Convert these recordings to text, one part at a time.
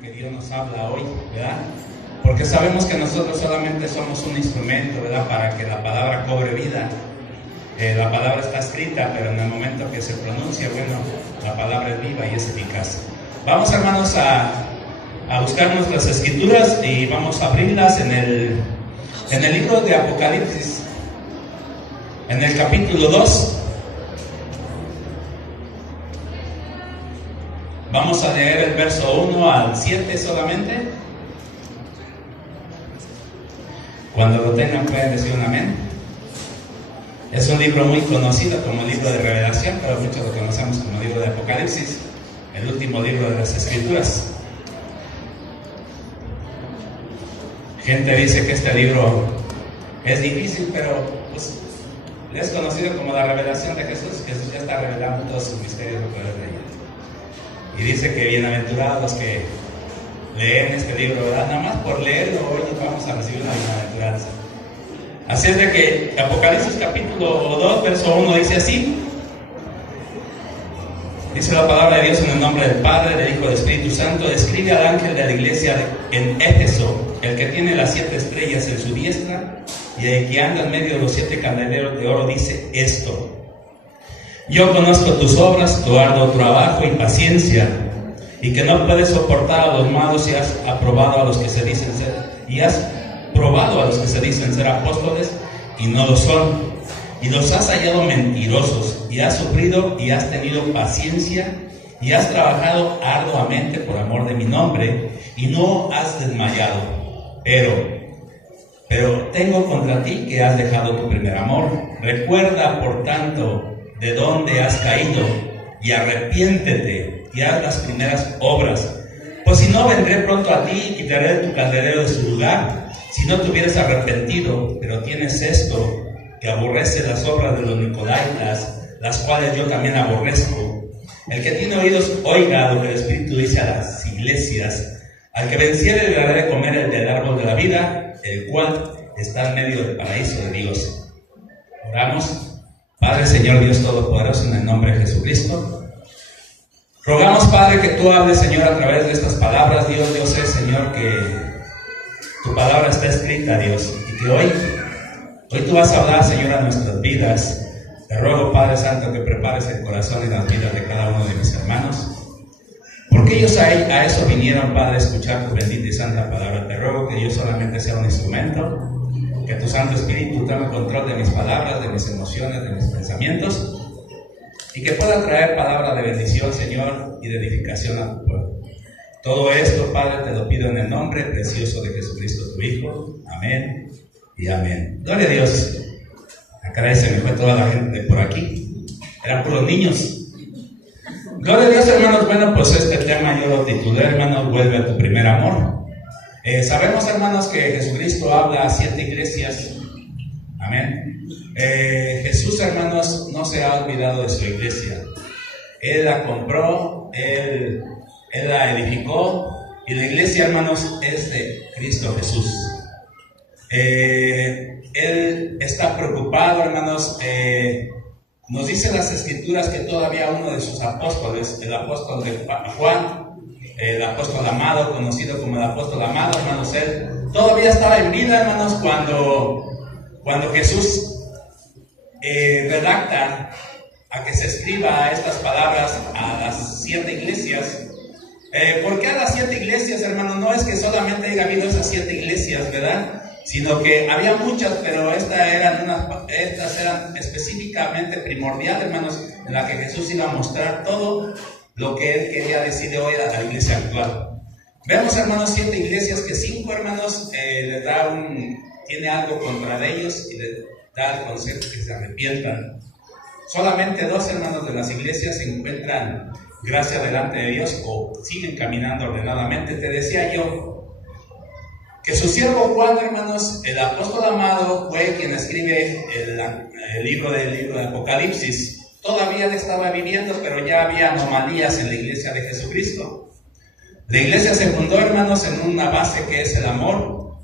que Dios nos habla hoy, ¿verdad? Porque sabemos que nosotros solamente somos un instrumento, ¿verdad? Para que la palabra cobre vida. La palabra está escrita, pero en el momento que se pronuncia, bueno, la palabra es viva y es eficaz. Vamos, hermanos, a buscar nuestras escrituras y vamos a abrirlas en el libro de Apocalipsis, en el capítulo 2. Vamos a leer el verso 1 al 7 solamente. Cuando lo tengan pueden decir un amén. Es un libro muy conocido como el libro de Revelación, pero muchos lo conocemos como el libro de Apocalipsis, el último libro de las Escrituras. Gente dice que este libro es difícil, pero pues, es conocido como la revelación de Jesús. Jesús ya está revelando todos sus misterios a través de ella. Y dice que bienaventurados los que leen este libro, ¿verdad? Nada más por leerlo hoy vamos a recibir una bienaventuranza. Así es de que Apocalipsis capítulo 2, verso 1 dice así. Dice la palabra de Dios en el nombre del Padre, del Hijo y del Espíritu Santo. Escribe al ángel de la iglesia en Éfeso, el que tiene las 7 estrellas en su diestra y el que anda en medio de los 7 candeleros de oro, dice esto: yo conozco tus obras, tu arduo trabajo y paciencia, y que no puedes soportar a los malos, y has probado a los que se dicen ser apóstoles y no lo son, y los has hallado mentirosos, y has sufrido y has tenido paciencia, y has trabajado arduamente por amor de mi nombre, y no has desmayado. Pero tengo contra ti que has dejado tu primer amor. Recuerda, por tanto, de dónde has caído, y arrepiéntete, y haz las primeras obras. Pues si no, vendré pronto a ti y quitaré tu candelero de su lugar, si no te hubieras arrepentido. Pero tienes esto, que aborrece las obras de los nicolaítas, las cuales yo también aborrezco. El que tiene oídos, oiga lo que el Espíritu dice a las iglesias. Al que venciere le daré de comer el del árbol de la vida, el cual está en medio del paraíso de Dios. Oramos. Padre, Señor Dios Todopoderoso, en el nombre de Jesucristo, rogamos, Padre, que tú hables, Señor, a través de estas palabras. Dios, yo sé, Señor, que tu palabra está escrita, Dios, y que hoy tú vas a hablar, Señor, a nuestras vidas. Te ruego, Padre Santo, que prepares el corazón y las vidas de cada uno de mis hermanos, porque ellos a eso vinieron, Padre, a escuchar tu bendita y santa palabra. Te ruego que yo solamente sea un instrumento, que tu Santo Espíritu tome control de mis palabras, de mis emociones, de mis pensamientos, y que pueda traer palabra de bendición, Señor, y de edificación a tu pueblo. Todo esto, Padre, te lo pido en el nombre precioso de Jesucristo, tu Hijo. Amén y amén. Gloria a Dios. Acá se me fue toda la gente de por aquí. Eran puros niños. Gloria a Dios, hermanos. Bueno, pues este tema yo lo titulé, hermanos, vuelve a tu primer amor. Sabemos, hermanos, que Jesucristo habla a 7 iglesias. Amén. Jesús, hermanos, no se ha olvidado de su iglesia. Él la compró, Él la edificó, y la iglesia, hermanos, es de Cristo Jesús. Él está preocupado, hermanos. Nos dicen las Escrituras que todavía uno de sus apóstoles, el apóstol de Juan, el apóstol amado, conocido como el apóstol amado, hermanos, él todavía estaba en vida, hermanos, cuando Jesús redacta a que se escriba estas palabras a las 7 iglesias. ¿Por qué a las 7 iglesias, hermanos? No es que solamente haya habido esas 7 iglesias, ¿verdad? Sino que había muchas, pero estas eran específicamente primordiales, hermanos, en las que Jesús iba a mostrar todo lo que él quería decir hoy a la iglesia actual. Vemos, hermanos, 7 iglesias que 5, hermanos, tiene algo contra ellos y les da el consejo que se arrepientan. Solamente 2, hermanos, de las iglesias se encuentran gracia delante de Dios o siguen caminando ordenadamente. Te decía yo que su siervo Juan, hermanos, el apóstol amado, fue quien escribe el libro de Apocalipsis. Todavía él estaba viviendo, pero ya había anomalías en la iglesia de Jesucristo. La iglesia se fundó, hermanos, en una base que es el amor.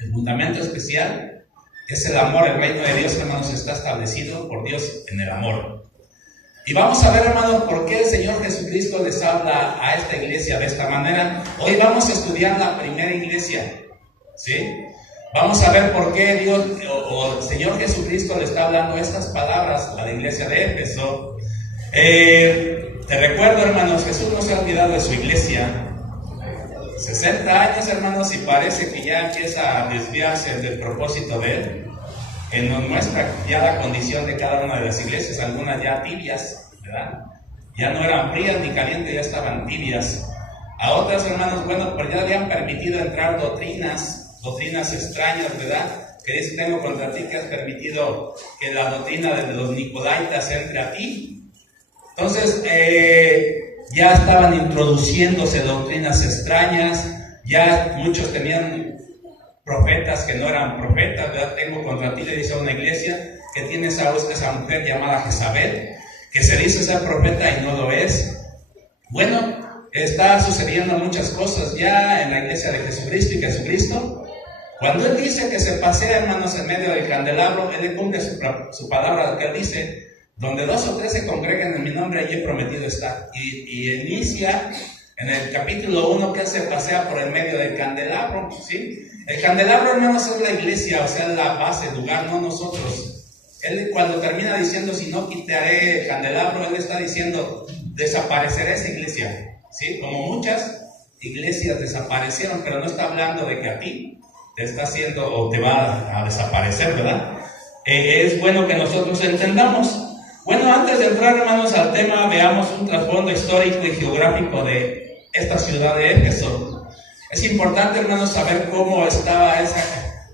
El fundamento especial es el amor. El reino de Dios, hermanos, está establecido por Dios en el amor. Y vamos a ver, hermanos, por qué el Señor Jesucristo les habla a esta iglesia de esta manera. Hoy vamos a estudiar la primera iglesia, ¿sí? Vamos a ver por qué Dios o el Señor Jesucristo le está hablando estas palabras a la iglesia de Éfeso. Te recuerdo, hermanos, Jesús no se ha olvidado de su iglesia. 60 años, hermanos, y parece que ya empieza a desviarse del propósito de Él. Él nos muestra ya la condición de cada una de las iglesias, algunas ya tibias, ¿verdad? Ya no eran frías ni calientes, ya estaban tibias. A otras, hermanos, bueno, pues ya le han permitido entrar doctrinas extrañas, ¿verdad? Que dice, tengo contra ti que has permitido que la doctrina de los nicolaitas entre a ti. Entonces, ya estaban introduciéndose doctrinas extrañas, ya muchos tenían profetas que no eran profetas, ¿verdad? Tengo contra ti, le dice a una iglesia, que tiene esa mujer llamada Jezabel, que se dice ser profeta y no lo es. Bueno, está sucediendo muchas cosas ya en la iglesia de Jesucristo, y Jesucristo, cuando Él dice que se pasea, hermanos, en medio del candelabro, Él cumple su palabra, que Él dice, donde 2 o 3 se congregan en mi nombre, allí he prometido estar. Y inicia en el capítulo 1 que Él se pasea por el medio del candelabro, ¿sí? El candelabro, hermanos, es la iglesia, o sea, la base, el lugar, no nosotros. Él cuando termina diciendo, si no quitaré el candelabro, Él está diciendo, desaparecerá esa iglesia, ¿sí? Como muchas iglesias desaparecieron, pero no está hablando de que a ti te está haciendo o te va a desaparecer, ¿verdad? Es bueno que nosotros entendamos. Bueno, antes de entrar, hermanos, al tema, veamos un trasfondo histórico y geográfico de esta ciudad de Éfeso. Es importante, hermanos, saber cómo estaba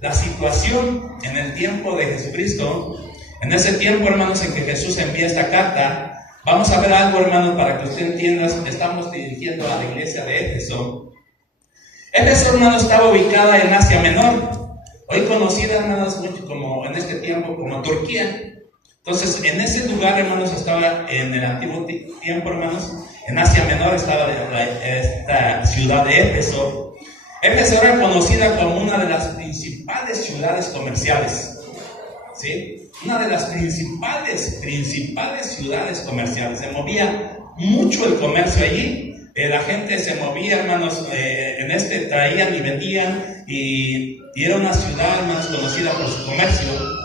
la situación en el tiempo de Jesucristo. En ese tiempo, hermanos, en que Jesús envía esta carta, vamos a ver algo, hermanos, para que usted entienda. Estamos dirigiendo a la iglesia de Éfeso. Éfeso, hermanos, estaba ubicada en Asia Menor, hoy conocida, hermanos, mucho como en este tiempo como Turquía. Entonces, en ese lugar, hermanos, estaba en el antiguo tiempo, hermanos, en Asia Menor estaba esta ciudad de Éfeso. Éfeso era conocida como una de las principales ciudades comerciales, ¿sí? Una de las principales ciudades comerciales. Se movía mucho el comercio allí. La gente se movía, hermanos, traían y vendían, y era una ciudad, hermanos, conocida por su comercio.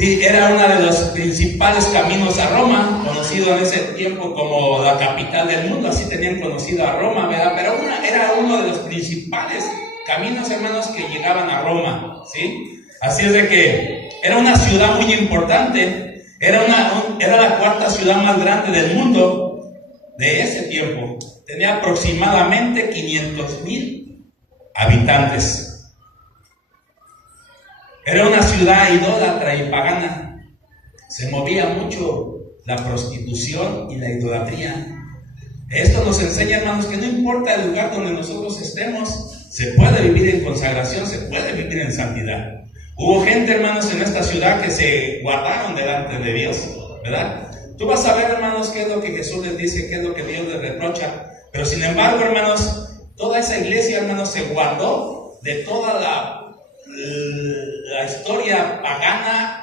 Era uno de los principales caminos a Roma, conocido en ese tiempo como la capital del mundo, así tenían conocido a Roma, ¿verdad? Pero era uno de los principales caminos, hermanos, que llegaban a Roma, ¿sí? Así es de que era una ciudad muy importante, era la 4ª ciudad más grande del mundo de ese tiempo. Tenía aproximadamente 500,000 habitantes. Era una ciudad idólatra y pagana. Se movía mucho la prostitución y la idolatría. Esto nos enseña, hermanos, que no importa el lugar donde nosotros estemos, se puede vivir en consagración, se puede vivir en santidad. Hubo gente, hermanos, en esta ciudad que se guardaron delante de Dios, ¿verdad? Tú vas a ver, hermanos, qué es lo que Jesús les dice, qué es lo que Dios les reprocha. Pero sin embargo, hermanos, toda esa iglesia, hermanos, se guardó de toda la historia pagana,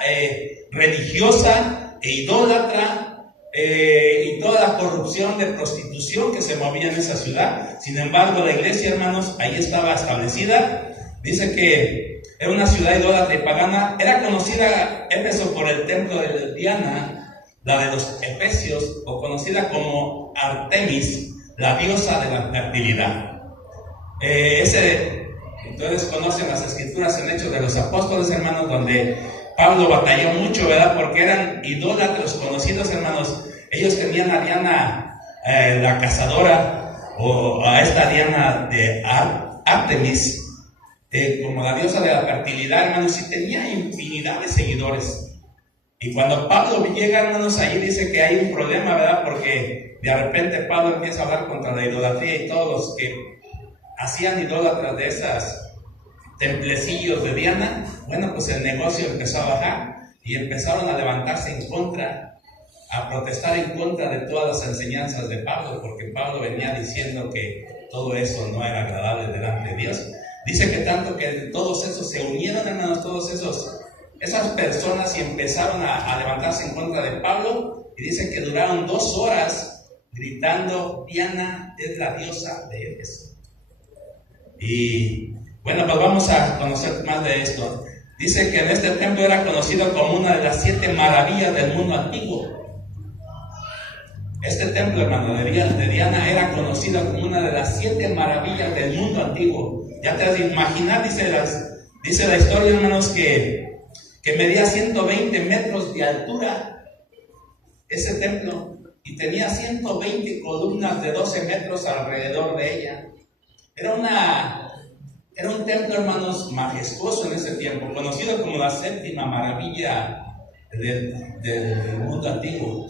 religiosa e idólatra, y toda la corrupción de prostitución que se movía en esa ciudad. Sin embargo, la iglesia, hermanos, ahí estaba establecida. Dice que era una ciudad idólatra y pagana. Era conocida Éfeso por el templo de Diana, la de los Efesios, o conocida como Artemis, la diosa de la fertilidad. Entonces conocen las escrituras en Hechos de los Apóstoles, hermanos, donde Pablo batalló mucho, ¿verdad? Porque eran idólatras conocidos, hermanos. Ellos tenían a Diana, la cazadora, o a esta Diana de Artemis, como la diosa de la fertilidad, hermanos, y tenía infinidad de seguidores. Y cuando Pablo llega, hermanos, ahí dice que hay un problema, ¿verdad? Porque de repente Pablo empieza a hablar contra la idolatría, y todos los que hacían idólatras de esas templecillos de Diana, bueno, pues el negocio empezó a bajar y empezaron a levantarse en contra, a protestar en contra de todas las enseñanzas de Pablo, porque Pablo venía diciendo que todo eso no era agradable delante de Dios. Dice que tanto que todos esos se unieron, hermanos, todos esos esas personas y empezaron a levantarse en contra de Pablo, y dice que duraron 2 horas gritando: Diana es la diosa de Éfeso. Y bueno, pues vamos a conocer más de esto. Dice que en este templo era conocido como una de las 7 maravillas del mundo antiguo. Este templo, hermano, de Diana era conocido como una de las 7 maravillas del mundo antiguo. Ya te has de imaginar, dice la historia, hermanos, que medía 120 metros de altura ese templo, y tenía 120 columnas de 12 metros alrededor de ella. Era un templo, hermanos, majestuoso en ese tiempo, conocido como la 7ª maravilla del mundo antiguo.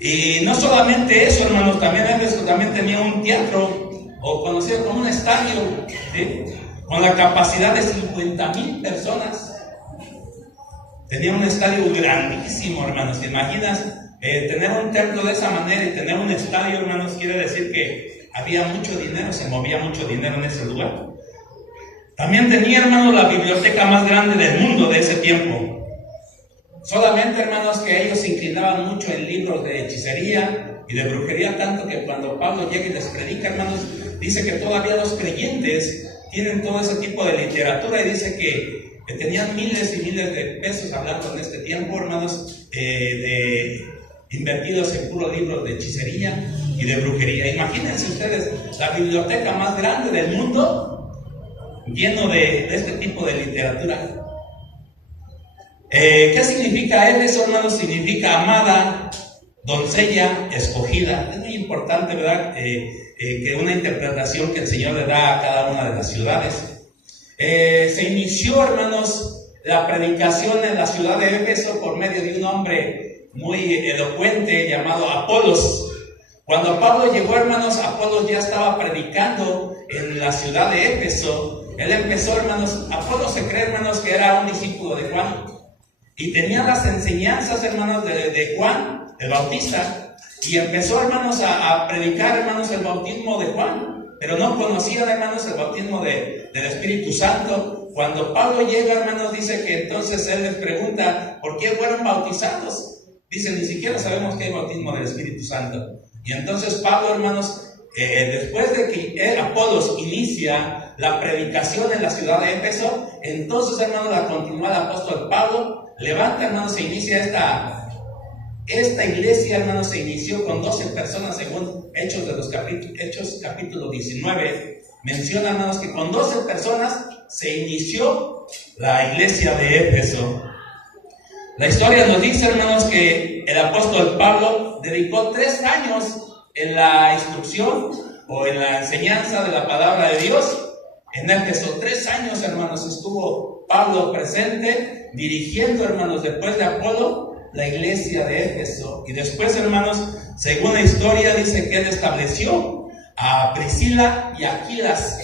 Y no solamente eso, hermanos, también tenía un teatro, o conocido como un estadio, ¿sí?, con la capacidad de 50,000 personas. Tenía un estadio grandísimo, hermanos. ¿Te imaginas tener un templo de esa manera y tener un estadio, hermanos? Quiere decir que había mucho dinero, se movía mucho dinero en ese lugar. También tenía, hermanos, la biblioteca más grande del mundo de ese tiempo. Solamente, hermanos, que ellos se inclinaban mucho en libros de hechicería y de brujería, tanto que cuando Pablo llega y les predica, hermanos, dice que todavía los creyentes tienen todo ese tipo de literatura, y dice que tenían miles y miles de pesos, hablando en este tiempo, hermanos, invertidos en puros libros de hechicería y de brujería. Imagínense ustedes la biblioteca más grande del mundo lleno de este tipo de literatura. ¿Qué significa Éfeso, hermanos? Significa amada, doncella, escogida. Es muy importante, ¿verdad? Que una interpretación que el Señor le da a cada una de las ciudades. Se inició, hermanos, la predicación en la ciudad de Éfeso por medio de un hombre muy elocuente llamado Apolos. Cuando Pablo llegó, hermanos, Apolos ya estaba predicando en la ciudad de Éfeso. Él empezó, hermanos, Apolos se cree, hermanos, que era un discípulo de Juan, y tenía las enseñanzas, hermanos, de Juan el Bautista, y empezó, hermanos, a predicar, hermanos, el bautismo de Juan, pero no conocían, hermanos, el bautismo del Espíritu Santo. Cuando Pablo llega, hermanos, dice que entonces él les pregunta: ¿por qué fueron bautizados? Dice: ni siquiera sabemos que hay bautismo del Espíritu Santo. Y entonces Pablo, hermanos, después de que Apolos inicia la predicación en la ciudad de Éfeso, entonces, hermanos, la continúa el apóstol Pablo, levanta, hermanos, se inicia esta iglesia, hermanos, se inició con 12 personas, según Hechos capítulo 19, menciona, hermanos, que con 12 personas se inició la iglesia de Éfeso. La historia nos dice, hermanos, que el apóstol Pablo dedicó 3 años en la instrucción o en la enseñanza de la palabra de Dios en Éfeso. 3 años, hermanos, estuvo Pablo presente, dirigiendo, hermanos, después de Apolo, la iglesia de Éfeso. Y después, hermanos, según la historia, dice que él estableció a Priscila y Aquilas.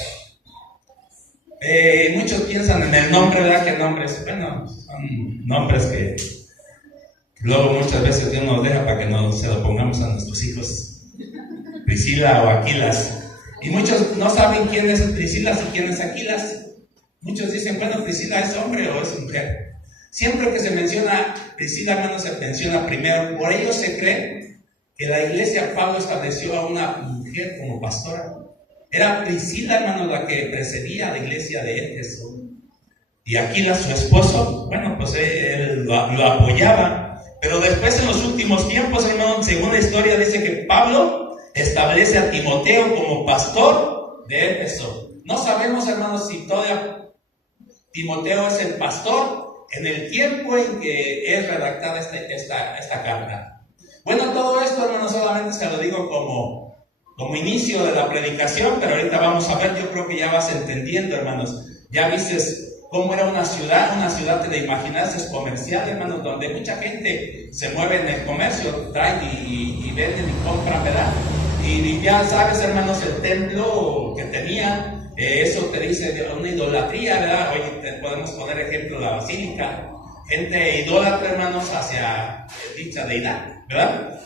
Muchos piensan en el nombre, ¿verdad? ¿Qué nombres? Bueno, son nombres que luego muchas veces Dios nos deja para que no se lo pongamos a nuestros hijos. Priscila o Aquilas. Y muchos no saben quién es Priscila y quién es Aquilas. Muchos dicen: bueno, Priscila es hombre o es mujer. Siempre que se menciona Priscila, hermanos, se menciona primero. Por ello se cree que la iglesia Pablo estableció a una mujer como pastora. Era Priscila, hermanos, la que precedía a la iglesia de Éfeso. Y Aquila, su esposo, bueno, pues él lo apoyaba. Pero después, en los últimos tiempos, hermanos, según la historia, dice que Pablo establece a Timoteo como pastor de Éfeso. No sabemos, hermanos, si todavía Timoteo es el pastor en el tiempo en que es redactada esta carta. Bueno, todo esto, hermanos, solamente se lo digo como inicio de la predicación, pero ahorita vamos a ver. Yo creo que ya vas entendiendo, hermanos. Ya viste cómo era una ciudad, te la imaginaste, comercial, hermanos, donde mucha gente se mueve en el comercio, traen y venden y compran, ¿verdad? Y ya sabes, hermanos, el templo que tenían. Eso te dice de una idolatría, ¿verdad? Hoy te podemos poner ejemplo la basílica. Gente idólatra, hermanos, hacia dicha deidad, ¿verdad?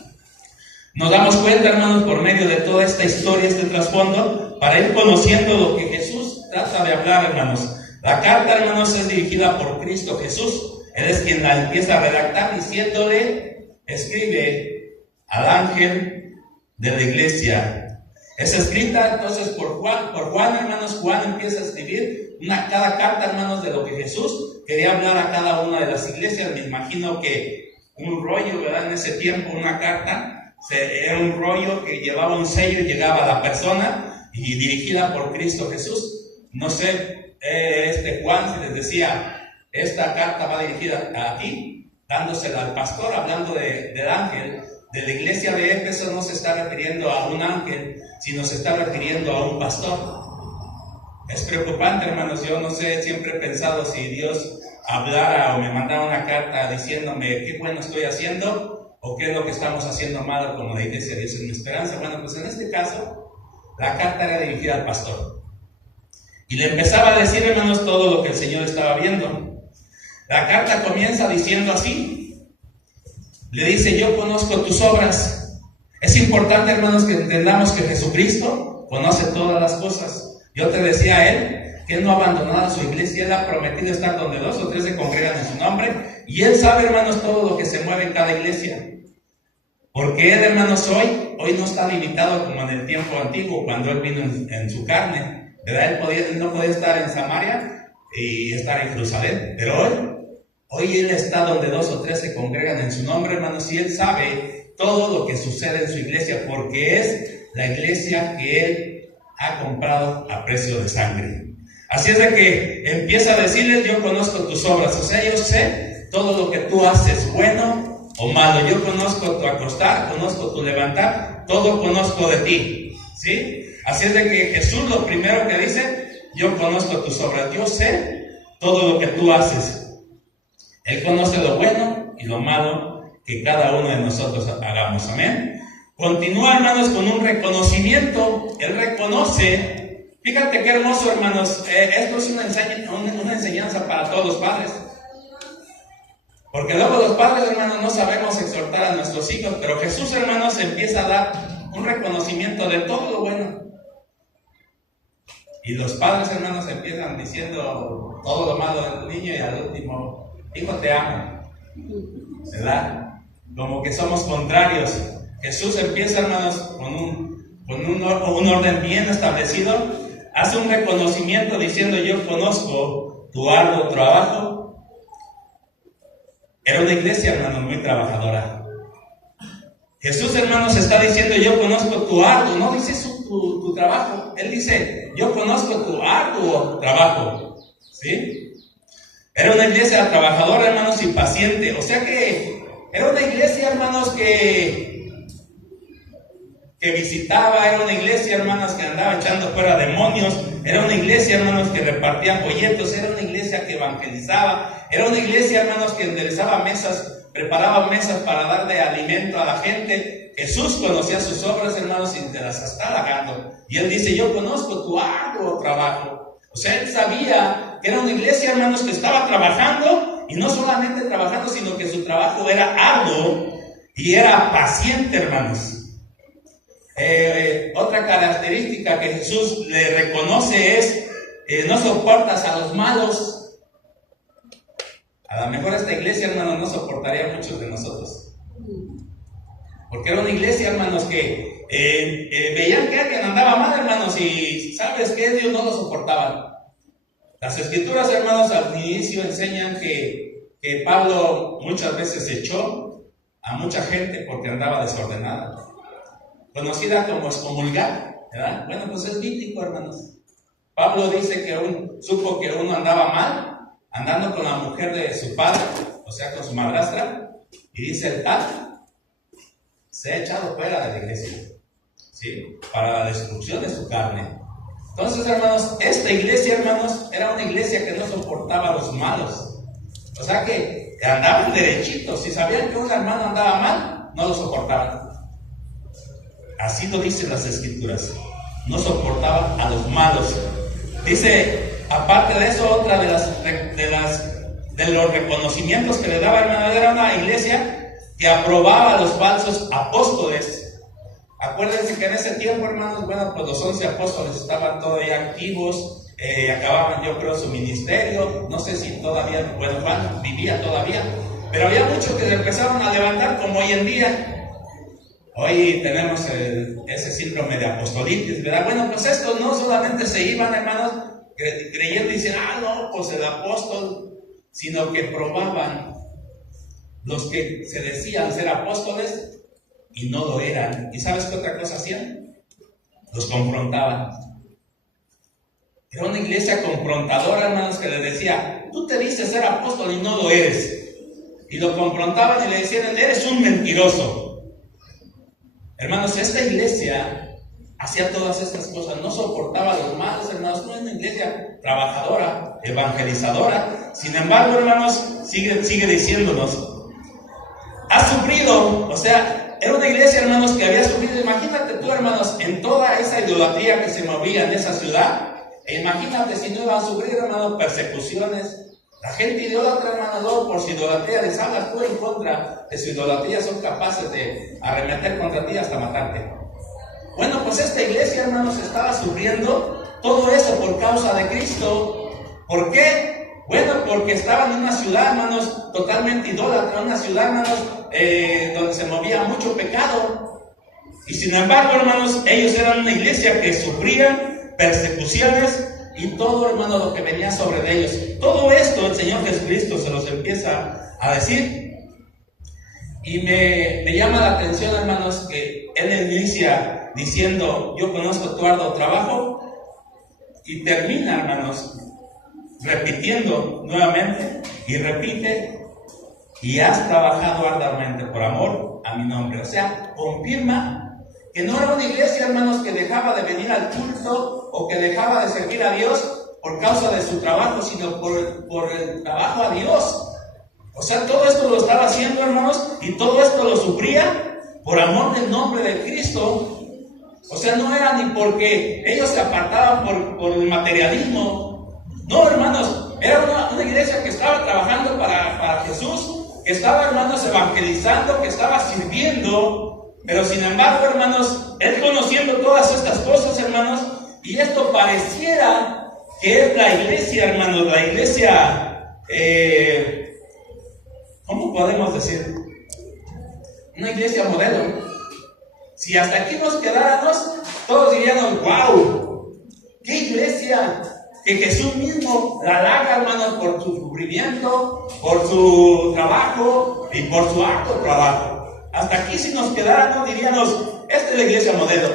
Nos damos cuenta, hermanos, por medio de toda esta historia, este trasfondo, para ir conociendo lo que Jesús trata de hablar, hermanos. La carta, hermanos, es dirigida por Cristo Jesús. Él es quien la empieza a redactar diciéndole, escribe al ángel de la iglesia. Es escrita entonces por Juan, hermanos. Juan empieza a escribir cada carta, hermanos, de lo que Jesús quería hablar a cada una de las iglesias. Me imagino que un rollo, ¿verdad? En ese tiempo, una carta, era un rollo que llevaba un sello y llegaba a la persona y dirigida por Cristo Jesús. No sé, Juan, si les decía, esta carta va dirigida a ti, dándosela al pastor, hablando del ángel de la iglesia de Éfeso, no se está refiriendo a un ángel, sino se está refiriendo a un pastor. Es preocupante, hermanos. Yo no sé, siempre he pensado si Dios hablara o me mandara una carta diciéndome qué bueno estoy haciendo o qué es lo que estamos haciendo mal como la iglesia de Dios en mi esperanza. Bueno, pues en este caso, la carta era dirigida al pastor. Y le empezaba a decir, hermanos, todo lo que el Señor estaba viendo. La carta comienza diciendo así. Le dice, yo conozco tus obras. Es importante, hermanos, que entendamos que Jesucristo conoce todas las cosas. Yo te decía a Él que Él no ha abandonado a su iglesia. Él ha prometido estar donde 2 o 3 se congregan en su nombre. Y Él sabe, hermanos, todo lo que se mueve en cada iglesia. Porque Él, hermanos, hoy no está limitado como en el tiempo antiguo, cuando Él vino en su carne, ¿verdad? Él no podía estar en Samaria y estar en Jerusalén. Pero hoy Él está donde 2 o 3 se congregan en su nombre, hermanos, y Él sabe todo lo que sucede en su iglesia, porque es la iglesia que Él ha comprado a precio de sangre. Así es de que empieza a decirles, yo conozco tus obras, o sea, yo sé todo lo que tú haces, bueno o malo. Yo conozco tu acostar, conozco tu levantar, todo conozco de ti, ¿sí? Así es de que Jesús lo primero que dice, yo conozco tus obras, yo sé todo lo que tú haces. Él conoce lo bueno y lo malo que cada uno de nosotros hagamos. Amén. Continúa, hermanos, con un reconocimiento. Él reconoce. Fíjate qué hermoso, hermanos. Esto es una enseñanza para todos los padres. Porque luego los padres, hermanos, no sabemos exhortar a nuestros hijos. Pero Jesús, hermanos, empieza a dar un reconocimiento de todo lo bueno. Y los padres, hermanos, empiezan diciendo todo lo malo del niño y al último, hijo, te amo, ¿verdad? Como que somos contrarios. Jesús empieza, hermanos, con un orden bien establecido. Hace un reconocimiento diciendo, yo conozco tu arduo trabajo. Era una iglesia, hermanos, muy trabajadora. Jesús, hermanos, está diciendo, yo conozco tu arduo. No dice tu trabajo. Él dice, yo conozco tu arduo trabajo. ¿Sí? Era una iglesia trabajadora, hermanos, y paciente. O sea que era una iglesia, hermanos, que visitaba. Era una iglesia, hermanos, que andaba echando fuera demonios. Era una iglesia, hermanos, que repartía folletos. Era una iglesia que evangelizaba. Era una iglesia, hermanos, que enderezaba mesas, preparaba mesas para darle alimento a la gente. Jesús conocía sus obras, hermanos, y te las está halagando. Y Él dice, yo conozco tu arduo trabajo. O sea, Él sabía que era una iglesia, hermanos, que estaba trabajando, y no solamente trabajando, sino que su trabajo era arduo y era paciente, hermanos. Otra característica que Jesús le reconoce es, no soportas a los malos. A lo mejor esta iglesia, hermanos, no soportaría a muchos de nosotros. Porque era una iglesia, hermanos, que veían que alguien andaba mal, hermanos, y ¿sabes qué? Dios no lo soportaban. Las escrituras, hermanos, al inicio enseñan que Pablo muchas veces echó a mucha gente porque andaba desordenada, conocida como excomulgar, ¿verdad? Bueno, pues es bíblico, hermanos. Pablo dice que supo que uno andaba mal, andando con la mujer de su padre, o sea, con su madrastra, y dice el tal se ha echado fuera de la iglesia, ¿sí? Para la destrucción de su carne. Entonces, hermanos, esta iglesia, hermanos, era una iglesia que no soportaba a los malos. O sea que andaban derechitos. Si sabían que un hermano andaba mal, no lo soportaban. Así lo dicen las escrituras. No soportaban a los malos. Dice, aparte de eso, otra de los reconocimientos que le daba, hermano, era una iglesia que aprobaba a los falsos apóstoles. Acuérdense que en ese tiempo, hermanos, bueno, pues los 11 apóstoles estaban todavía activos, acababan, yo creo, su ministerio. No sé si todavía, bueno, Juan vivía todavía, pero había muchos que se empezaron a levantar como hoy en día. Hoy tenemos ese síndrome de apostolitis, ¿verdad? Bueno, pues estos no solamente se iban, hermanos, creyendo y dicen, no, pues el apóstol, sino que probaban los que se decían ser apóstoles y no lo eran. ¿Y sabes qué otra cosa hacían? Los confrontaban. Era una iglesia confrontadora, hermanos, que les decía, tú te dices ser apóstol y no lo eres. Y lo confrontaban y le decían, eres un mentiroso. Hermanos, esta iglesia hacía todas estas cosas, no soportaba a los malos, hermanos. No es una iglesia trabajadora, evangelizadora. Sin embargo, hermanos, sigue diciéndonos, ha sufrido, o sea, era una iglesia, hermanos, que había sufrido. Imagínate tú, hermanos, en toda esa idolatría que se movía en esa ciudad. E imagínate si no iban a sufrir, hermanos, persecuciones. La gente idólatra, hermano, por su idolatría les hablas tú en contra de su idolatría, son capaces de arremeter contra ti hasta matarte. Bueno, pues esta iglesia, hermanos, estaba sufriendo todo eso por causa de Cristo. ¿Por qué? Bueno, porque estaban en una ciudad, hermanos, totalmente idólatra, una ciudad, hermanos, donde se movía mucho pecado. Y sin embargo, hermanos, ellos eran una iglesia que sufría persecuciones y todo, hermano, lo que venía sobre ellos. Todo esto el Señor Jesucristo se los empieza a decir. Y me llama la atención, hermanos, que Él inicia diciendo, yo conozco tu arduo trabajo, y termina, hermanos, repitiendo nuevamente, y repite, y has trabajado arduamente por amor a mi nombre. O sea, confirma que no era una iglesia, hermanos, que dejaba de venir al culto o que dejaba de servir a Dios por causa de su trabajo, sino por el trabajo a Dios. O sea, todo esto lo estaba haciendo, hermanos, y todo esto lo sufría por amor del nombre de Cristo. O sea, no era ni porque ellos se apartaban por el materialismo. No, hermanos, era una iglesia que estaba trabajando para Jesús, que estaba, hermanos, evangelizando, que estaba sirviendo. Pero sin embargo, hermanos, Él conociendo todas estas cosas, hermanos, y esto pareciera que es la iglesia, hermanos, la iglesia, ¿cómo podemos decir? Una iglesia modelo. Si hasta aquí nos quedáramos, todos diríamos, wow, qué iglesia, que Jesús mismo la halaga, hermanos, por su sufrimiento, por su trabajo y por su harto trabajo. Hasta aquí si nos quedáramos, diríamos, esta es la iglesia modelo,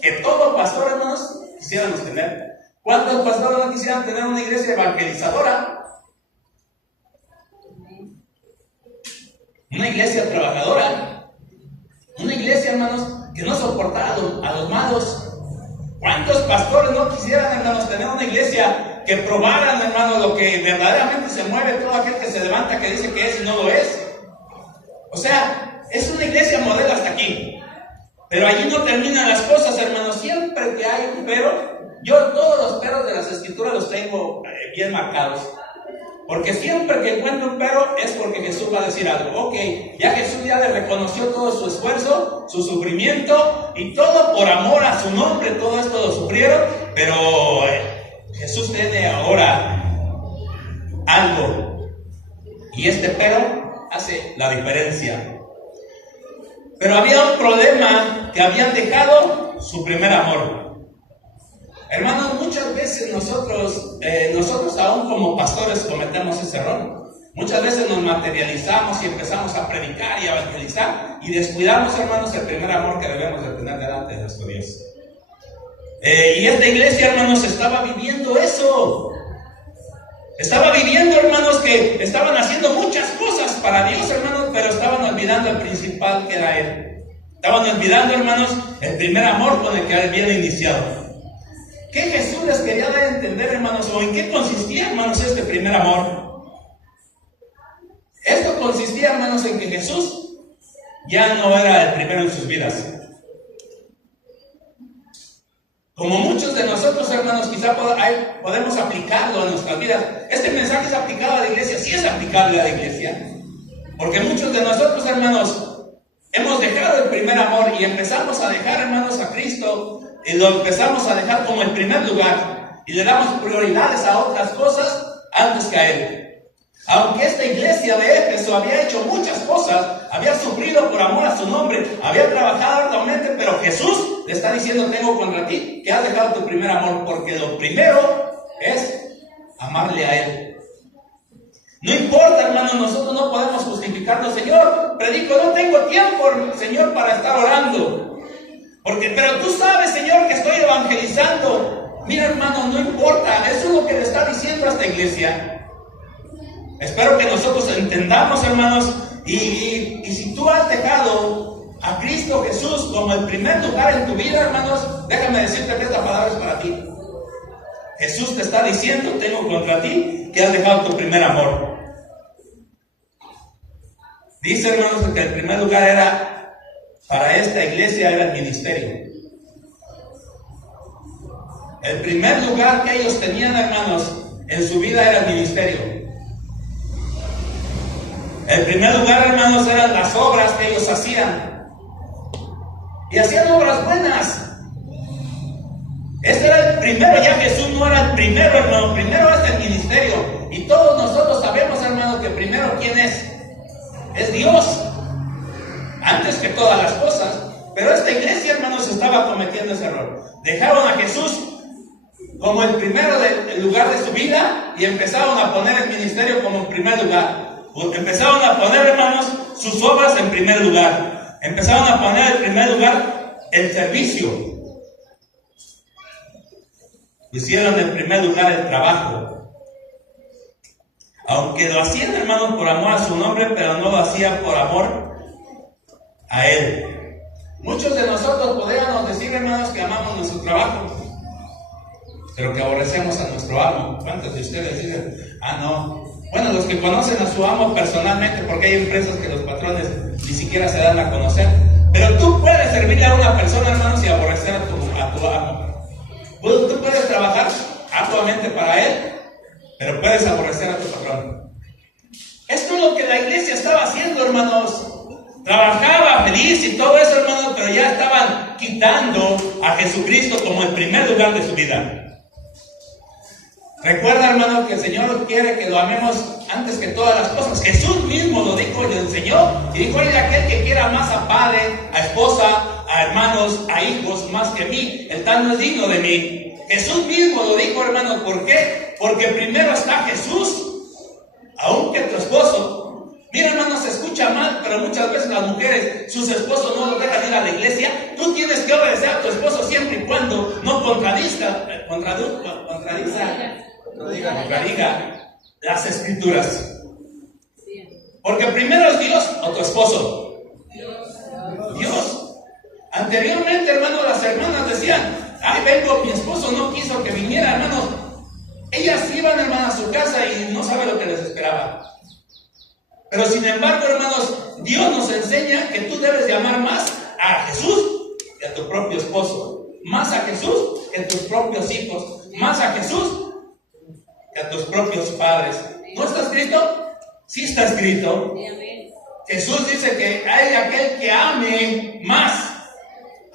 que todo pastor, hermanos, quisiéramos tener. ¿Cuántos pastores no quisieran tener una iglesia evangelizadora? Una iglesia trabajadora. Una iglesia, hermanos, que no soportara a los malos. ¿Cuántos pastores no quisieran, hermanos, tener una iglesia que probaran, hermanos, lo que verdaderamente se mueve, todo aquel que se levanta, que dice que es y no lo es? O sea, es una iglesia modelo hasta aquí. Pero allí no terminan las cosas, hermanos. Siempre que hay un pero, yo todos los peros de las escrituras los tengo bien marcados. Porque siempre que encuentro un pero es porque Jesús va a decir algo. Ok, ya Jesús ya le reconoció todo su esfuerzo, su sufrimiento y todo por amor a su nombre. Todo esto lo sufrieron, pero Jesús tiene ahora algo. Y este pero hace la diferencia. Pero había un problema, que habían dejado su primer amor. Hermanos, muchas veces nosotros aún como pastores cometemos ese error. Muchas veces nos materializamos y empezamos a predicar y a evangelizar y descuidamos, hermanos, el primer amor que debemos de tener delante de nuestro Dios. Y esta iglesia, hermanos, estaba viviendo eso. Estaba viviendo, hermanos, que estaban haciendo muchas cosas para Dios, hermanos, pero estaban olvidando el principal, que era Él. Estaban olvidando, hermanos, el primer amor con el que habían iniciado. ¿Qué Jesús les quería dar a entender, hermanos? ¿O en qué consistía, hermanos, este primer amor? Esto consistía, hermanos, en que Jesús ya no era el primero en sus vidas. Como muchos de nosotros, hermanos, quizá podemos aplicarlo a nuestras vidas. Este mensaje es aplicado a la iglesia, sí es aplicable a la iglesia. Porque muchos de nosotros, hermanos, hemos dejado el primer amor y empezamos a dejar, hermanos, a Cristo, y lo empezamos a dejar como el primer lugar. y le damos prioridades a otras cosas antes que a Él. Aunque esta iglesia de Éfeso había hecho muchas cosas, había sufrido por amor a su nombre, había trabajado arduamente, pero Jesús le está diciendo: tengo contra ti que has dejado tu primer amor, porque lo primero es amarle a Él. No importa, hermano, nosotros no podemos justificarnos: Señor, predico, no tengo tiempo, Señor, para estar orando. Pero tú sabes, Señor, que estoy evangelizando. Mira, hermano, no importa, eso es lo que le está diciendo a esta iglesia. Espero que nosotros entendamos, hermanos, y si tú has dejado a Cristo Jesús como el primer lugar en tu vida, hermanos, déjame decirte que esta palabra es para ti. Jesús te está diciendo: tengo contra ti que has dejado tu primer amor. Dice, hermanos, que el primer lugar era, para esta iglesia, era el ministerio. El primer lugar que ellos tenían, hermanos, en su vida era el ministerio. El primer lugar, hermanos, eran las obras que ellos hacían. Y hacían obras buenas. Este era el primero. Ya Jesús no era el primero, hermano. Primero es el ministerio. Y todos nosotros sabemos, hermano, que primero ¿quién es? Es Dios. Antes que todas las cosas. Pero esta iglesia, hermanos, estaba cometiendo ese error. Dejaron a Jesús como el primero del lugar de su vida y empezaron a poner el ministerio como el primer lugar. Empezaron a poner, hermanos, sus obras en primer lugar. Empezaron a poner en primer lugar el servicio. Hicieron en primer lugar el trabajo. Aunque lo hacían, hermanos, por amor a su nombre, pero no lo hacían por amor a Él. Muchos de nosotros podríamos decir, hermanos, que amamos nuestro trabajo, pero que aborrecemos a nuestro amo. ¿Cuántos de ustedes dicen: ah, no? Bueno, los que conocen a su amo personalmente, porque hay empresas que los patrones ni siquiera se dan a conocer. Pero tú puedes servirle a una persona, hermanos, y aborrecer a tu amo. Tú puedes trabajar arduamente para él, pero puedes aborrecer a tu patrón. Esto es lo que la iglesia estaba haciendo, hermanos. Trabajaba feliz y todo eso, hermanos, pero ya estaban quitando a Jesucristo como el primer lugar de su vida. Recuerda, hermano, que el Señor quiere que lo amemos antes que todas las cosas. Jesús mismo lo dijo y lo enseñó. Y dijo: oye, aquel que quiera más a padre, a esposa, a hermanos, a hijos, más que a mí, el tal no es digno de mí. Jesús mismo lo dijo, hermano. ¿Por qué? Porque primero está Jesús, aunque tu esposo. Mira, hermano, se escucha mal, pero muchas veces las mujeres, sus esposos no los dejan ir a la iglesia. Tú tienes que obedecer a tu esposo siempre y cuando no contradiga las escrituras. Porque primero es Dios o tu esposo. Dios. Anteriormente, hermano, las hermanas decían: ay, vengo, mi esposo no quiso que viniera, hermanos. Ellas iban, hermano, a su casa y no sabe lo que les esperaba. Pero sin embargo, hermanos, Dios nos enseña que tú debes de amar más a Jesús que a tu propio esposo, más a Jesús que a tus propios hijos, más a Jesús que a tus propios padres. ¿No está escrito? Sí está escrito. Jesús dice que hay aquel que ame más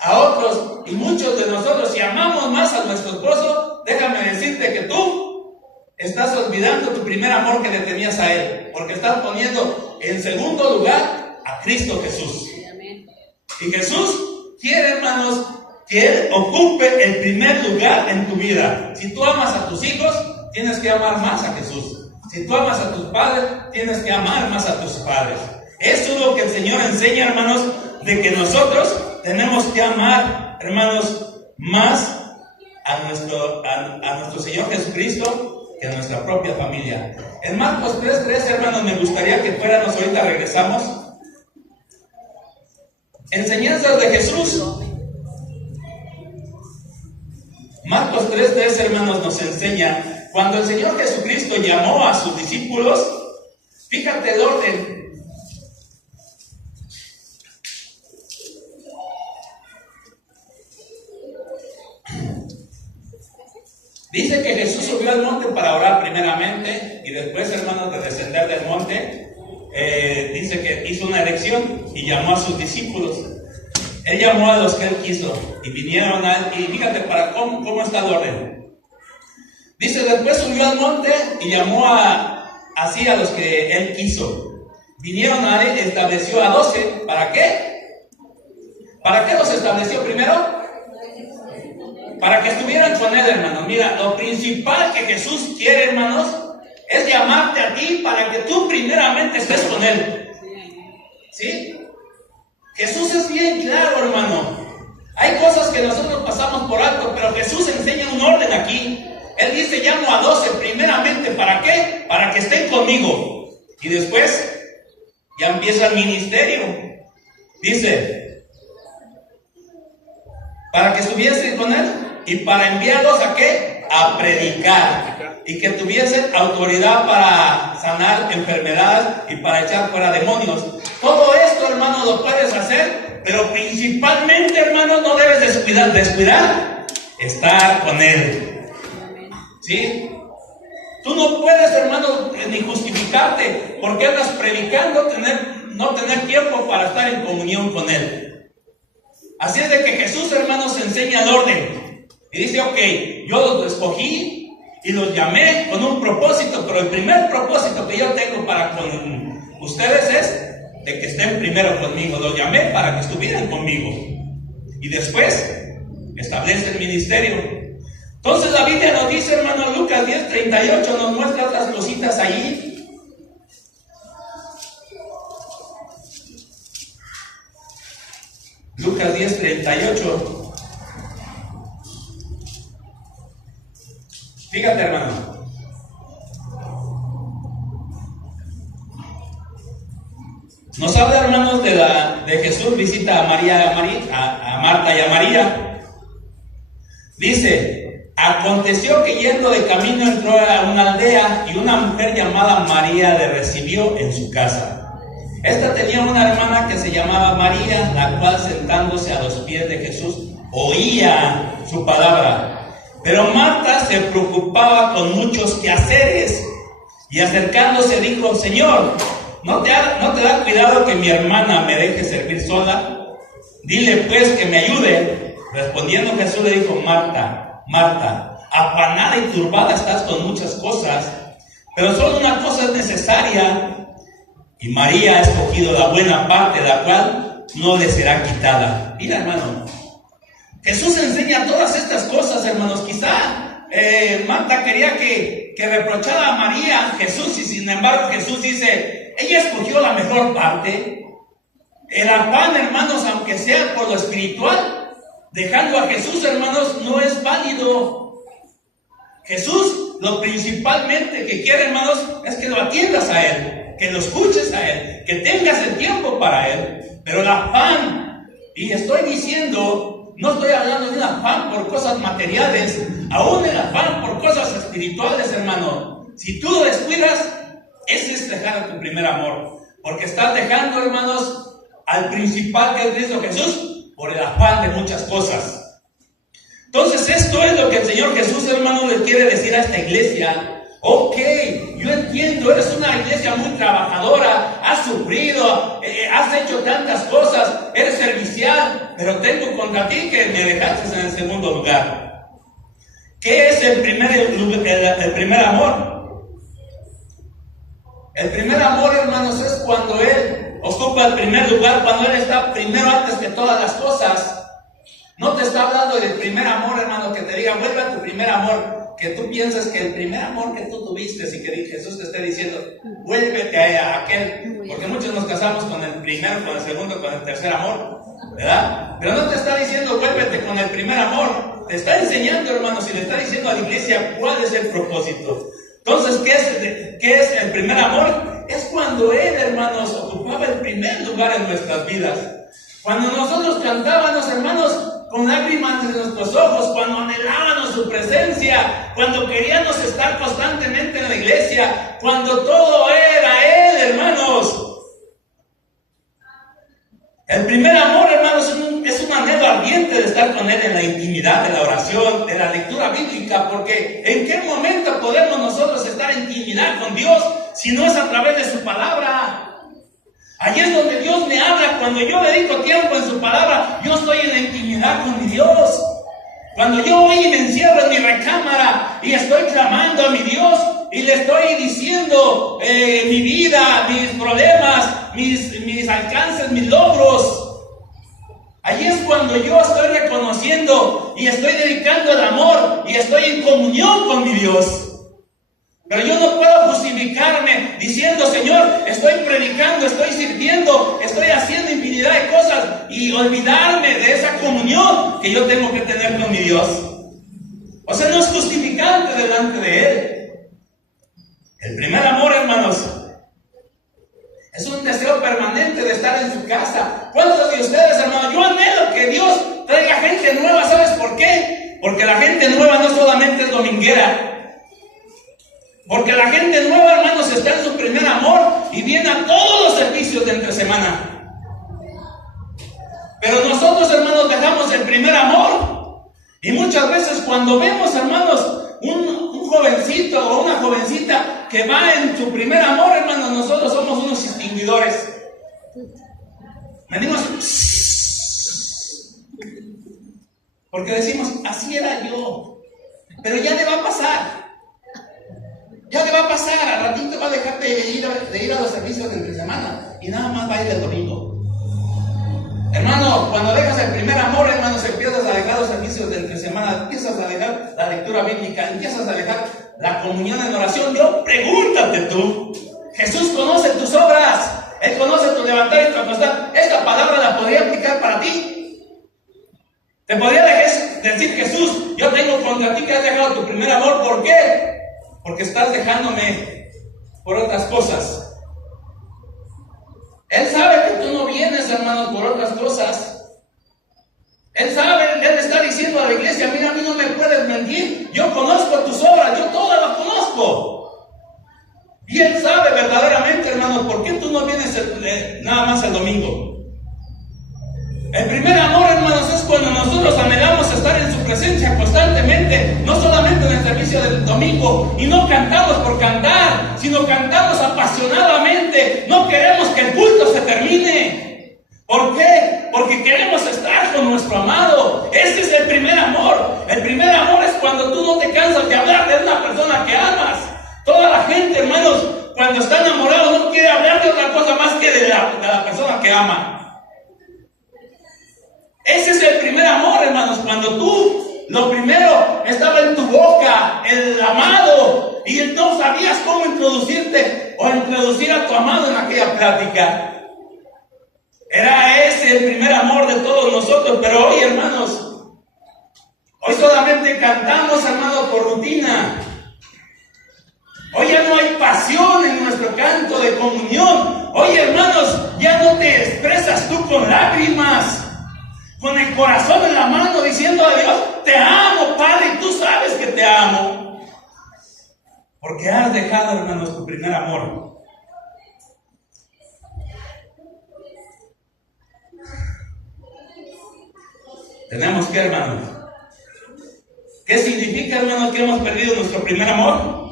a otros, y muchos de nosotros, si amamos más a nuestro esposo, déjame decirte que tú estás olvidando tu primer amor que le tenías a Él, porque estás poniendo en segundo lugar a Cristo Jesús. Y Jesús quiere, hermanos, que Él ocupe el primer lugar en tu vida. Si tú amas a tus hijos, tienes que amar más a Jesús. Si tú amas a tus padres, tienes que amar más a tus padres. Eso es lo que el Señor enseña, hermanos, de que nosotros tenemos que amar, hermanos, más a nuestro Señor Jesucristo que a nuestra propia familia. En Marcos 3:3, hermanos, me gustaría que fuéramos, ahorita regresamos. Enseñanzas de Jesús. Marcos 3:3, hermanos, nos enseña, cuando el Señor Jesucristo llamó a sus discípulos, fíjate el orden. Dice que Jesús subió al monte para orar primeramente, y después, hermanos, de descender del monte, dice que hizo una elección y llamó a sus discípulos. Él llamó a los que Él quiso y vinieron a Él. Y fíjate cómo está el orden. Dice, después subió al monte y llamó así a los que él quiso. Vinieron a él, estableció a 12. ¿Para qué? ¿Para qué los estableció primero? Para que estuvieran con él, hermanos. Mira, lo principal que Jesús quiere, hermanos, es llamarte a ti para que tú primeramente estés con él. ¿Sí? Jesús es bien claro, hermano. Hay cosas que nosotros pasamos por alto, pero Jesús enseña un orden aquí. Él dice, llamo a 12 primeramente. ¿Para qué? Para que estén conmigo. Y después ya empieza el ministerio. Dice, para que estuviesen con él y para enviarlos ¿a qué? A predicar. Y que tuviesen autoridad para sanar enfermedades y para echar fuera demonios. Todo esto, hermano, lo puedes hacer, pero principalmente, hermano, no debes descuidar estar con él. ¿Sí? Tú no puedes, hermano, ni justificarte porque andas predicando, no tener tiempo para estar en comunión con él. Así es de que Jesús, hermanos, enseña el orden. Y dice, ok, yo los escogí y los llamé con un propósito, pero el primer propósito que yo tengo para con ustedes es de que estén primero conmigo. Los llamé para que estuvieran conmigo. Y después establece el ministerio. Entonces la Biblia nos dice, hermano, Lucas 10:38 nos muestra otras cositas allí. Lucas 10:38. Fíjate, hermano. Nos habla, hermanos, de Jesús visita a Marta y a María. Dice, aconteció que yendo de camino entró a una aldea y una mujer llamada María le recibió en su casa. Esta tenía una hermana que se llamaba María, la cual sentándose a los pies de Jesús oía su palabra. Pero Marta se preocupaba con muchos quehaceres y acercándose dijo, Señor, ¿no te da cuidado que mi hermana me deje servir sola? Dile pues que me ayude. Respondiendo Jesús le dijo, Marta, Marta, afanada y turbada estás con muchas cosas, pero solo una cosa es necesaria, y María ha escogido la buena parte, la cual no le será quitada. Mira, hermano, Jesús enseña todas estas cosas, hermanos. Quizá Marta quería que reprochara a María a Jesús, y sin embargo Jesús dice, ella escogió la mejor parte. El afán, hermanos, aunque sea por lo espiritual, dejando a Jesús, hermanos, no es válido. Jesús, lo principalmente que quiere, hermanos, es que lo atiendas a Él, que lo escuches a Él, que tengas el tiempo para Él. Pero el afán, y estoy diciendo, no estoy hablando de un afán por cosas materiales, aún el afán por cosas espirituales, hermano. Si tú lo descuidas, ese es dejar a tu primer amor, porque estás dejando, hermanos, al principal que es Cristo Jesús, por el afán de muchas cosas. Entonces esto es lo que el Señor Jesús, hermano, le quiere decir a esta iglesia. Ok, yo entiendo, eres una iglesia muy trabajadora, has sufrido, has hecho tantas cosas, eres servicial, pero tengo contra ti que me dejaste en el segundo lugar. ¿Qué es el primer amor? El primer amor, hermanos, es cuando Él ocupa el primer lugar, cuando Él está primero antes que todas las cosas. No te está hablando del primer amor, hermano, que te diga, vuelve a tu primer amor, que tú pienses que el primer amor que tú tuviste, y que Jesús te esté diciendo, vuélvete a aquel, porque muchos nos casamos con el primero, con el segundo, con el tercer amor, ¿verdad? Pero no te está diciendo, vuélvete con el primer amor, te está enseñando, hermano, si le está diciendo a la iglesia cuál es el propósito. Entonces, ¿qué es el primer amor? Es cuando Él, hermanos, ocupaba el primer lugar en nuestras vidas. Cuando nosotros cantábamos, hermanos, con lágrimas en nuestros ojos, cuando anhelábamos su presencia, cuando queríamos estar constantemente en la iglesia, cuando todo era Él, hermanos. El primer amor, hermanos, es un anhelo ardiente de estar con Él en la intimidad de la oración, de la lectura bíblica, porque ¿en qué momento podemos nosotros estar en intimidad con Dios si no es a través de su palabra? Allí es donde Dios me habla. Cuando yo dedico tiempo en su palabra, yo estoy en la intimidad con mi Dios. Cuando yo voy y me encierro en mi recámara y estoy clamando a mi Dios y le estoy diciendo mi vida, mis problemas, mis alcances, mis logros. Allí es cuando yo estoy reconociendo y estoy dedicando el amor y estoy en comunión con mi Dios. Pero yo no puedo justificarme diciendo, Señor, estoy predicando, estoy sirviendo, estoy haciendo infinidad de cosas y olvidarme de esa comunión que yo tengo que tener con mi Dios. O sea, no es justificante delante de Él. El primer amor, hermanos, es un deseo permanente de estar en su casa. ¿Cuántos de ustedes, hermanos? Yo anhelo que Dios traiga gente nueva. ¿Sabes por qué? Porque la gente nueva no solamente es dominguera. Porque la gente nueva, hermanos, está en su primer amor y viene a todos los servicios de entre semana. Pero nosotros, hermanos, dejamos el primer amor. Y muchas veces cuando vemos, hermanos, un jovencito o una jovencita que va en su primer amor, hermanos, nosotros somos unos extinguidores. Venimos porque decimos, así era yo. Pero ya le va a pasar. Ya le va a pasar, al ratito va a dejar de ir a los servicios de entre semana y nada más va a ir el domingo. Hermano, cuando dejas el primer amor, hermanos, empiezas a dejar los servicios de entre semana, empiezas a dejar la lectura bíblica, empiezas a dejar la comunión en oración. Yo pregúntate tú, Jesús conoce tus obras, Él conoce tu levantar y tu acostar. Esta palabra la podría aplicar para ti. Te podría decir Jesús, yo tengo contra ti que has dejado tu primer amor. ¿Por qué? Porque estás dejándome por otras cosas. Él sabe que tú no vienes, hermanos, por otras cosas. Él sabe, Él le está diciendo a la iglesia, mira, a mí no me puedes mentir. Yo conozco tus obras, yo todas las conozco. Y Él sabe verdaderamente, hermanos, por qué tú no vienes nada más el domingo. El primer amor, hermanos, es cuando nosotros anhelamos estar en su presencia constantemente, no solamente en el servicio del domingo, y no cantamos por cantar, sino cantamos apasionadamente. No queremos que el culto se termine. ¿Por qué? Porque queremos estar con nuestro amado. Ese es el primer amor. El primer amor es cuando tú no te cansas de hablar de una persona que amas. Toda la gente, hermanos, cuando está enamorado no quiere hablar de otra cosa más que de la persona que ama. Ese es el primer amor, hermanos, cuando tú, lo primero, estaba en tu boca, el amado, y no sabías cómo introducirte o introducir a tu amado en aquella plática. Era ese el primer amor de todos nosotros, pero hoy, hermanos, hoy solamente cantamos, hermanos, por rutina. Hoy ya no hay pasión en nuestro canto de comunión. Hoy, hermanos, ya no te expresas tú con lágrimas, con el corazón en la mano, diciendo a Dios, te amo, Padre, y tú sabes que te amo. Porque has dejado, hermanos, tu primer amor. Tenemos que, hermanos, ¿qué significa, hermanos, que hemos perdido nuestro primer amor?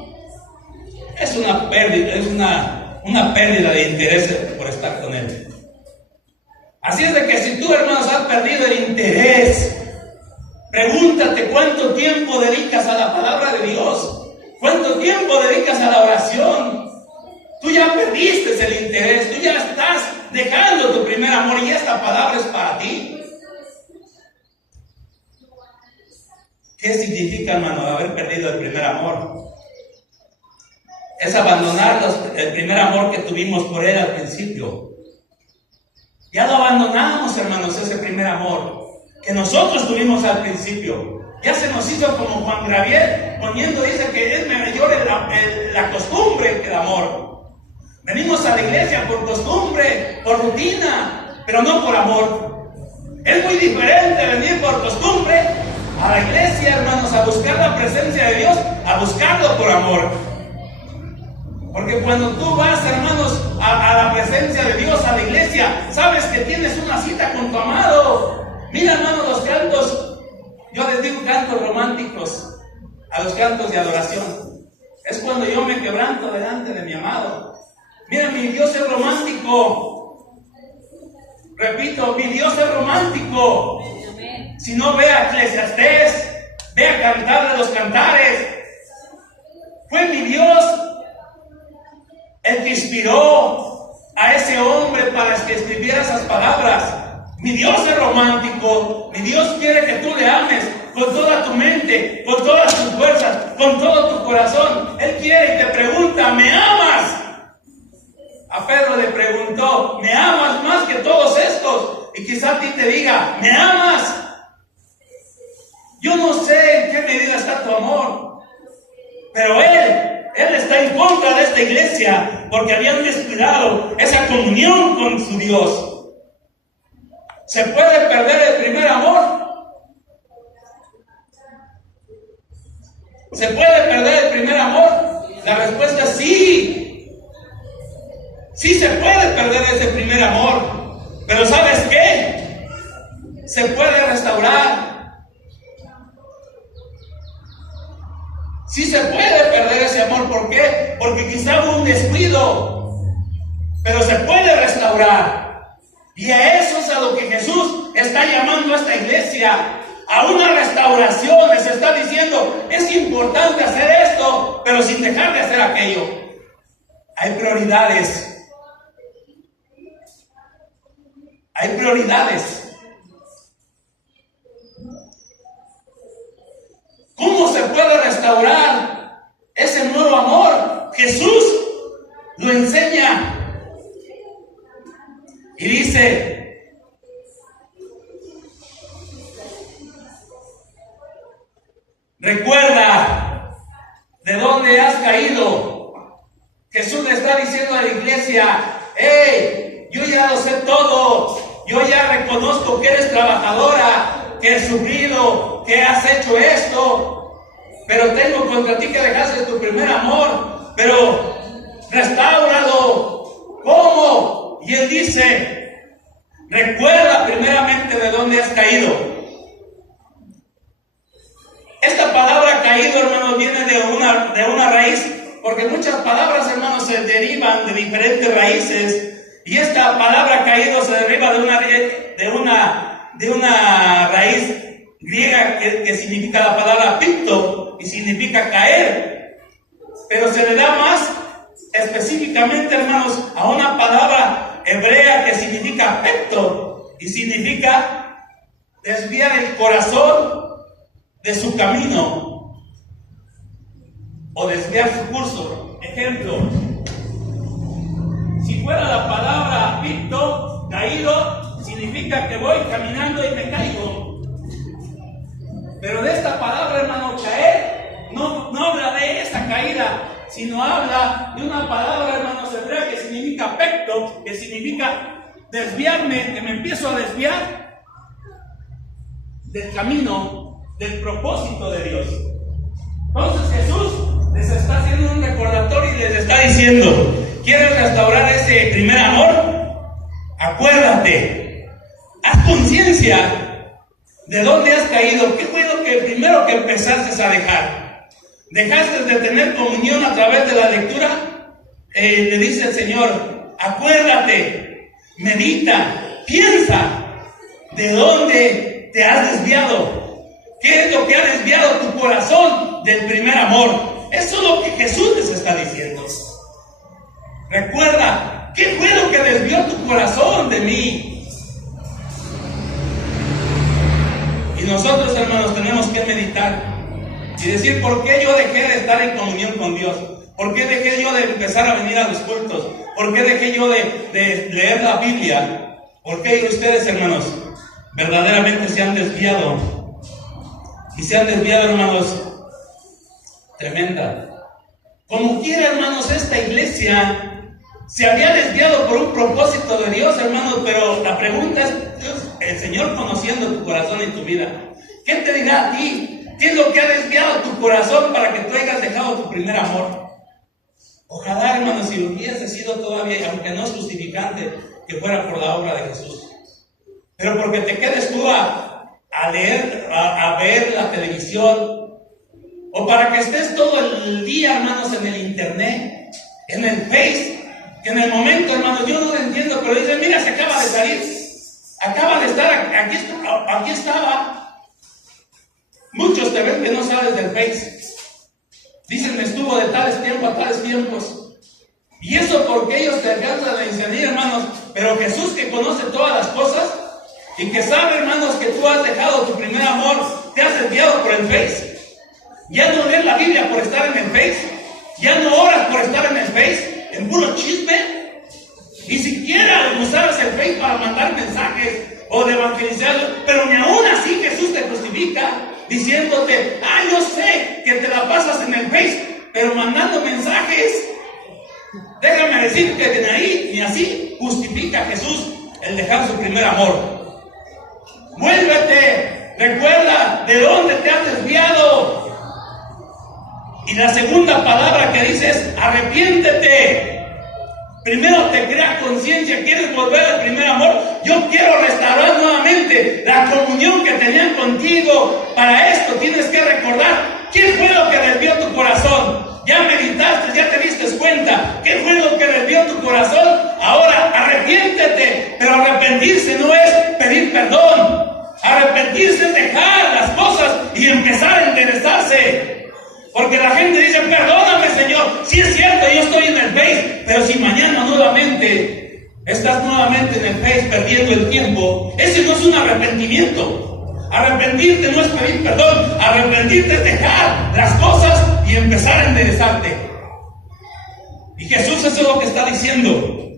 Es una pérdida de interés por estar con Él. Así es de que si tú, hermanos, has perdido el interés, pregúntate cuánto tiempo dedicas a la palabra de Dios, cuánto tiempo dedicas a la oración. Tú ya perdiste el interés, tú ya estás dejando tu primer amor y esta palabra es para ti. ¿Qué significa, hermano, haber perdido el primer amor? Es abandonar el primer amor que tuvimos por Él al principio. Ya lo abandonamos, hermanos, ese primer amor que nosotros tuvimos al principio. Ya se nos hizo como Juan Gabriel poniendo, dice que es mayor la costumbre que el amor. Venimos a la iglesia por costumbre, por rutina, pero no por amor. Es muy diferente venir por costumbre a la iglesia, hermanos, a buscar la presencia de Dios, a buscarlo por amor. Porque cuando tú vas, hermanos, a la presencia de Dios, a la iglesia, sabes que tienes una cita con tu amado. Mira, hermanos, los cantos, yo les digo cantos románticos, a los cantos de adoración. Es cuando yo me quebranto delante de mi amado. Mira, mi Dios es romántico. Repito, mi Dios es romántico. Si no, vea Eclesiastés, el que inspiró a ese hombre para que escribiera esas palabras. Mi Dios es romántico, mi Dios quiere que tú le ames con toda tu mente, con todas tus fuerzas, con todo tu corazón. Él quiere y te pregunta, ¿me amas? A Pedro le preguntó, ¿me amas más que todos estos? Y quizá a ti te diga, ¿me amas? Yo no sé en qué medida está tu amor, pero Él está en contra de esta iglesia porque habían descuidado esa comunión con su Dios. ¿Se puede perder el primer amor? ¿Se puede perder el primer amor? La respuesta es sí. Sí se puede perder ese primer amor. Pero ¿sabes qué? Se puede restaurar. Sí se puede perder ese amor. ¿Por qué? Porque quizá hubo un descuido. Pero se puede restaurar. Y a eso es a lo que Jesús está llamando a esta iglesia. A una restauración. Les está diciendo, es importante hacer esto, pero sin dejar de hacer aquello. Hay prioridades. Hay prioridades. ¿Cómo se puede restaurar ese nuevo amor? Jesús lo enseña. Y dice, recuerda de dónde has caído. Jesús le está diciendo a la iglesia, hey, yo ya lo sé todo. Yo ya reconozco que eres trabajadora, que has sufrido, que has hecho esto. Pero tengo contra ti que dejaste tu primer amor. Pero restáuralo. ¿Cómo? Y Él dice, recuerda primeramente de dónde has caído. Esta palabra caído, hermanos, viene de una raíz, porque muchas palabras, hermanos, se derivan de diferentes raíces. Y esta palabra caído se deriva de una raíz griega que significa la palabra picto y significa caer. Pero se le da más específicamente, hermanos, a una palabra hebrea que significa pecto y significa desviar el corazón de su camino o desviar su curso. Ejemplo, si fuera la palabra picto, caído, significa que voy caminando y me caigo. Pero de esta palabra, hermano, caer, no habla de esa caída, sino habla de una palabra, hermanos, hebrea que significa pecto, que significa desviarme, que me empiezo a desviar del camino, del propósito de Dios. Entonces Jesús les está haciendo un recordatorio y les está diciendo, ¿quieres restaurar ese primer amor? Acuérdate, haz conciencia de dónde has caído. ¿Qué fue lo que primero que empezaste a dejar? ¿Dejaste de tener comunión a través de la lectura? Le dice el Señor, acuérdate, medita, piensa de dónde te has desviado. ¿Qué es lo que ha desviado tu corazón del primer amor? Eso es lo que Jesús les está diciendo. Recuerda, ¿qué fue lo que desvió tu corazón de mí? Y nosotros, hermanos, tenemos que meditar y decir, ¿por qué yo dejé de estar en comunión con Dios? ¿Por qué dejé yo de empezar a venir a los cultos? ¿Por qué dejé yo de leer la Biblia? ¿Por qué ustedes, hermanos, verdaderamente se han desviado? Y se han desviado, hermanos, tremenda. Como quiera, hermanos, esta iglesia se había desviado por un propósito de Dios, hermanos, pero la pregunta es, Dios, el Señor conociendo tu corazón y tu vida, ¿qué te dirá a ti? ¿Qué es lo que ha desviado tu corazón para que tú hayas dejado tu primer amor? Ojalá, hermanos, si hubiese sido todavía, aunque no es justificante, que fuera por la obra de Jesús. Pero porque te quedes tú a leer, a ver la televisión, o para que estés todo el día, hermanos, en el internet, en el Face, que en el momento, hermanos, yo no lo entiendo, pero dicen, mira, se acaba de salir, acaba de estar, aquí estaba. Muchos te ven que no sales del Face. Dicen, estuvo de tales tiempos a tales tiempos. Y eso porque ellos te alcanzan a enseñar, hermanos. Pero Jesús, que conoce todas las cosas y que sabe, hermanos, que tú has dejado tu primer amor, te has desviado por el Face. Ya no lees la Biblia por estar en el Face. Ya no oras por estar en el Face, en puro chisme. Ni siquiera usabas el Face para mandar mensajes o de evangelizar. Pero ni aún así Jesús te justifica diciéndote: yo sé que te la pasas en el Face, pero mandando mensajes. Déjame decirte que ni así justifica Jesús el dejar su primer amor. Vuélvete, recuerda de dónde te has desviado. Y la segunda palabra que dice es: arrepiéntete. Primero te crea conciencia, quieres volver al primer amor. Yo quiero restaurar nuevamente la comunión que tenían contigo. Para esto tienes que recordar qué fue lo que desvió tu corazón. Ya meditaste, ya te diste cuenta qué fue lo que desvió tu corazón. Ahora arrepiéntete, pero arrepentirse no es pedir perdón. Arrepentirse es dejar las cosas y empezar a enderezarse. Porque la gente dice: perdóname, Señor. Sí es cierto, yo estoy en el Face, pero si mañana nuevamente estás nuevamente en el Face perdiendo el tiempo, ese no es un arrepentimiento. Arrepentirte no es pedir perdón. Arrepentirte es dejar las cosas y empezar a enderezarte. Y Jesús eso es lo que está diciendo.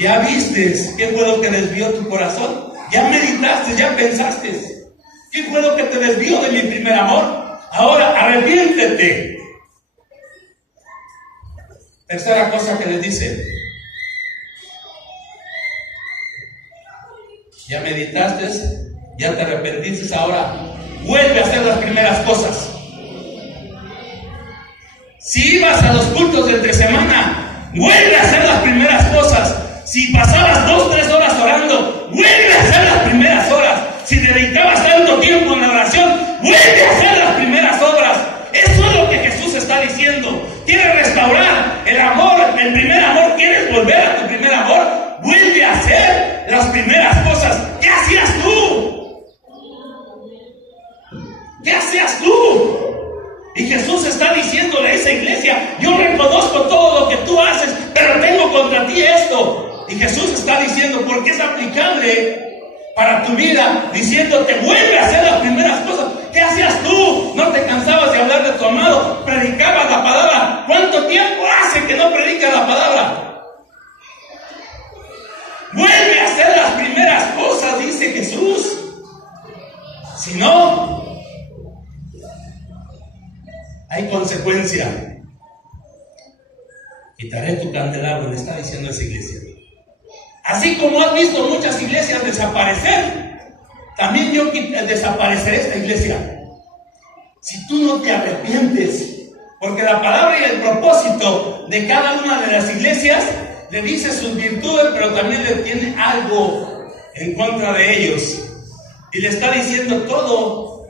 ¿Ya vistes qué fue lo que desvió tu corazón? ¿Ya meditaste, ya pensaste qué fue lo que te desvió de mi primer amor? Ahora arrepiéntete. Tercera cosa que les dice: ya meditaste, ya te arrepentiste, ahora vuelve a hacer las primeras cosas. Si ibas a los cultos de entre semana, vuelve a hacer las primeras cosas. Si pasabas 2-3 horas orando, vuelve a hacer las primeras horas. Si dedicabas tanto tiempo en la oración, vuelve a hacer las primeras obras. Eso es lo que Jesús está diciendo. ¿Quieres restaurar el amor, el primer amor? ¿Quieres volver a tu primer amor? Vuelve a hacer las primeras cosas. ¿Qué hacías tú? ¿Qué hacías tú? Y Jesús está diciéndole a esa iglesia: yo reconozco todo lo que tú haces, pero tengo contra ti esto. Y Jesús está diciendo, porque es aplicable para tu vida, diciéndote: vuelve a hacer las primeras cosas. ¿Qué hacías tú? No te cansabas de hablar de tu amado, predicabas la palabra. ¿Cuánto tiempo hace que no predicas la palabra? Vuelve a hacer las primeras cosas, dice Jesús. Si no, hay consecuencia. Quitaré tu candelabro, le está diciendo esa iglesia. Así como has visto muchas iglesias desaparecer, también yo desapareceré esta iglesia. Si tú no te arrepientes, porque la palabra y el propósito de cada una de las iglesias le dice sus virtudes, pero también le tiene algo en contra de ellos. Y le está diciendo todo.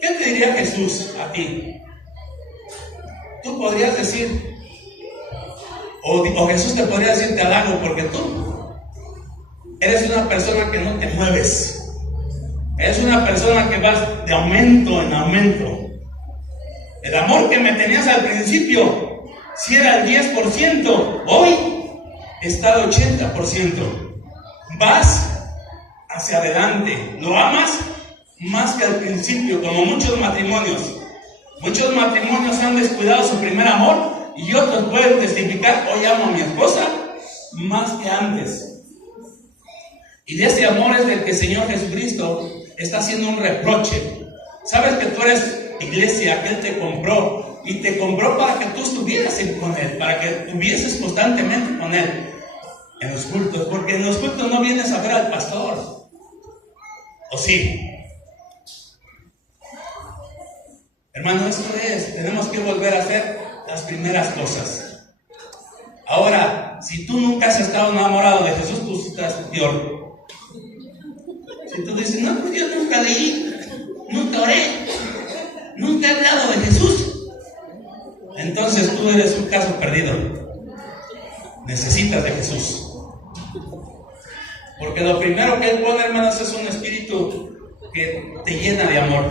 ¿Qué te diría Jesús a ti? Tú podrías decir, o Jesús te podría decir: te halago porque tú eres una persona que no te mueves. Eres una persona que vas de aumento en aumento. El amor que me tenías al principio, si era el 10%, hoy está al 80%. Vas hacia adelante. Lo amas más que al principio, como muchos matrimonios. Muchos matrimonios han descuidado su primer amor y otros pueden testificar: hoy amo a mi esposa más que antes. Y de ese amor es del que el Señor Jesucristo está haciendo un reproche. Sabes que tú eres iglesia que Él te compró, y te compró para que tú estuvieras con Él, para que estuvieses constantemente con Él en los cultos, porque en los cultos no vienes a ver al pastor. ¿O sí? Hermano, esto es, tenemos que volver a hacer las primeras cosas. Ahora, si tú nunca has estado enamorado de Jesús, tú estás peor. Si tú dices: no, pues yo nunca leí, nunca oré, nunca he hablado de Jesús, entonces tú eres un caso perdido. Necesitas de Jesús. Porque lo primero que Él pone, hermanos, es un espíritu que te llena de amor.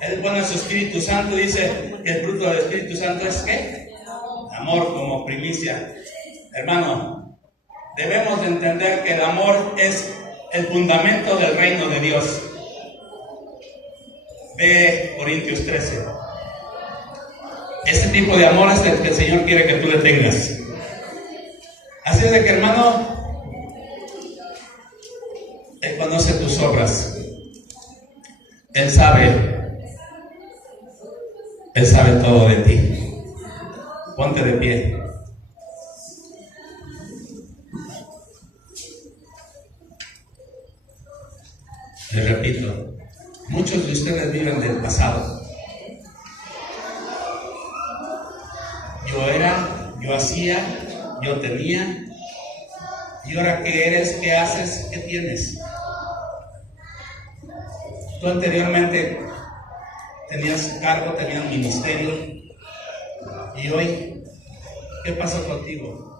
Él pone su Espíritu Santo, dice que el fruto del Espíritu Santo es ¿qué? Amor como primicia. Hermano, debemos de entender que el amor es el fundamento del reino de Dios. Ve Corintios 13. Ese tipo de amor es el que el Señor quiere que tú le tengas. Así es de que, hermano, Él conoce tus obras. Él sabe todo de ti. Ponte de pie. Les repito, muchos de ustedes viven del pasado. Yo era, yo hacía, yo tenía. ¿Y ahora qué eres? ¿Qué haces? ¿Qué tienes? Tú anteriormente tenías cargo, tenías ministerio. ¿Y hoy qué pasó contigo?